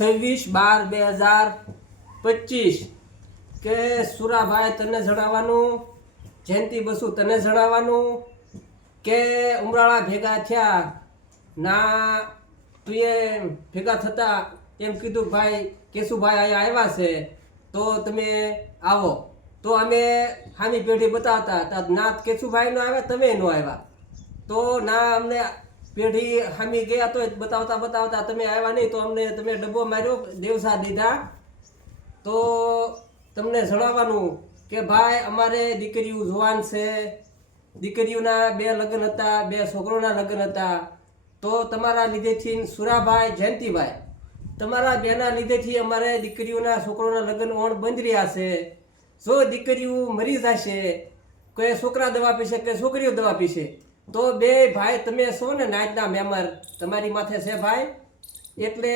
છવ્વીસ બાર બે હજાર પચીસ. કે સુરાભાઈ તને જણાવવાનું? જયંતિ બસુ તને જણાવવાનું? કે ઉમરાળા ભેગા થયા? ના, તું એમ ભેગા થતા એમ કીધું, ભાઈ, કેશુભાઈ અહીંયા આવ્યા છે, તો તમે આવો. તો અમે હાની પેઢી બતાવતા ના કેશુભાઈ નો આવ્યા તમે નો આવ્યા. તો ના, અમને પેઢી હામી ગયા તો બતાવતા બતાવતા તમે આવ્યા નહીં તો અમને તમે ડબ્બો માર્યો, દેવસા દીધા. તો તમને જણાવવાનું કે ભાઈ, અમારે દીકરીઓ જુવાન છે. દીકરીઓના બે લગ્ન હતા, બે છોકરોના લગ્ન હતા. તો તમારા લીધેથી સુરાભાઈ, જયંતિભાઈ, તમારા બેના લીધેથી અમારે દીકરીઓના છોકરોના લગ્ન ઓણ બંધ રહ્યા છે. જો દીકરીઓ મરી જશે, કોઈ છોકરા દવા પીશે કે છોકરીઓ દવા પીશે તો બે ભાઈ, તમે છો ને નાચના મેમ્બર, તમારી માથે છે ભાઈ? એટલે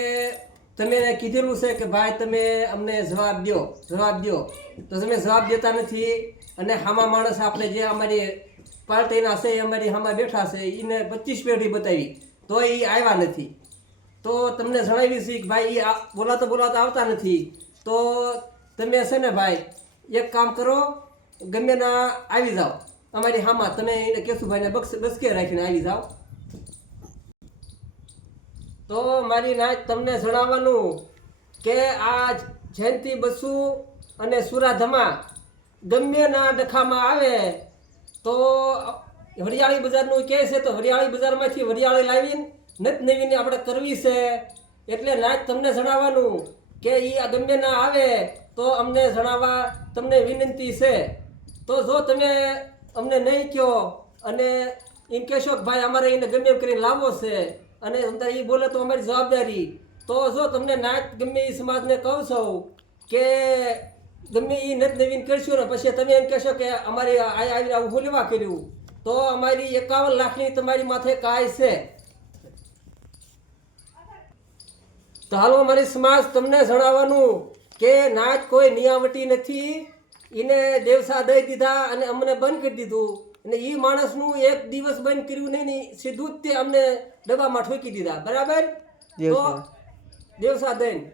તમે કીધેલું છે કે ભાઈ, તમે અમને જવાબ દો જવાબ દો તો તમે જવાબ દેતા નથી અને હામા માણસ આપણે જે અમારી પાર્ટીના છે, એ અમારી હામાં બેઠા છે એને પચીસ પેઢી બતાવી, તો એ આવ્યા નથી. તો તમને જણાવી છે કે ભાઈ એ બોલાતો બોલાતો આવતા નથી. તો તમે છે ને ભાઈ, એક કામ કરો, ગમે ના આવી જાઓ. અમારી હામાં તમે એને કેશુભાઈને બક્ષ બસકે રાખીને આવી જાઓ. તો મારી નાચ તમને જણાવવાનું કે આ જયંતિ બસુ અને સુરાધમા ગમ્યના ડખામાં આવે તો હરિયાળી બજારનું કહે છે તો હરિયાળી બજારમાંથી હરિયાળી લાવીને નત નવીને આપણે કરવી છે. એટલે નાચ તમને જણાવવાનું કે એ આ ગમ્યના આવે તો અમને જણાવવા તમને વિનંતી છે. તો જો તમે અમને નહીં કહો અને એમ કહેશો કે ભાઈ, અમારે એને ગમે એમ કરીને લાવવો છે. અને અંદર એ બોલે તો અમારી જવાબદારી. તો જો તમને નાત ગમે એ સમાજને કહું છું કે ગમે એ નત નવીન કરશું ને પછી તમે એમ કહેશો કે અમારે આવી આવું હોલીવા કર્યું. તો અમારી એકાવન લાખની તમારી માથે કાય છે. તો હાલો અમારી સમાજ તમને જણાવવાનું કે નાચ કોઈ નિયાવટી નથી. એને દેવસા દઈ દીધા અને અમને બંધ કરી દીધું. અને એ માણસનું એક દિવસ બંધ કર્યું નહીં ને સીધું જ તે અમને ડબ્બામાં ઠોકી દીધા. બરાબર? તો દેવસા. દઈને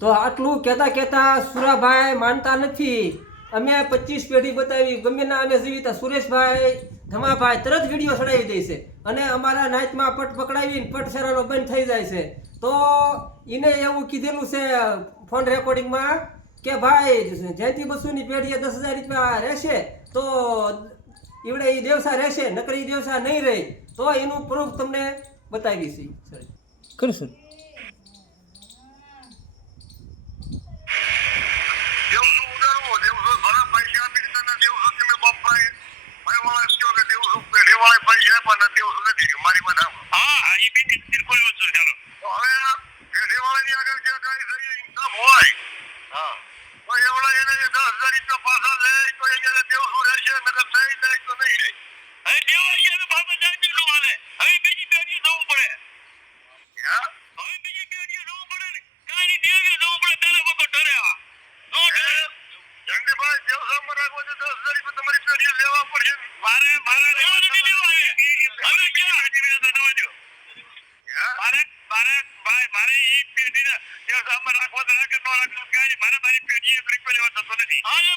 તો આટલું કહેતા કહેતા સુરાભાઈ માનતા નથી. અમે પચીસ પેઢી બતાવી ગમે ના અમે જીવીતા સુરેશભાઈ ધમાભાઈ તરત વીડિયો ચડાવી દે છે. અને અમારા નાચમાં પટ પકડાવીને પટ સરાનો બંધ થઈ જાય છે. તો એને એવું કીધેલું છે ફોન રેકોર્ડિંગમાં કે ભાઈ જેથી બસોની પેઢીએ દસ હજાર રૂપિયા રહેશે તો ઈવડે એ દેવસા રહેશે નકર એ દેવસા નહીં રહે. તો એનું પ્રૂફ તમને બતાવી છે. ખરું સર હા. એને દસ હજાર પાછા લે તો એને દેવું રહેશે નકર નહીં લે તો નહીં રહે હવે દેવા ગયા બાબા જાય બીજું હાલે હવે બીજી બેડી જવું પડે હવે બીજી બેડી જવું પડે ને કાંઈ દેવી જવું પડે ત્યારે બકો ડરે આ નો ડરે જંગીભાઈ દેવસામાં રાખવો છે દસ હજાર રૂપિયા તમારી પેઢીઓ લેવા પડશે મારે મારે લેવા નથી દેવા હવે ક્યાં મારે મારે ભાઈ મારે એ પેઢીને દેવસામાં રાખવો તો રાખે તો રાખવું કાંઈ મારે મારી પેઢીએ আরে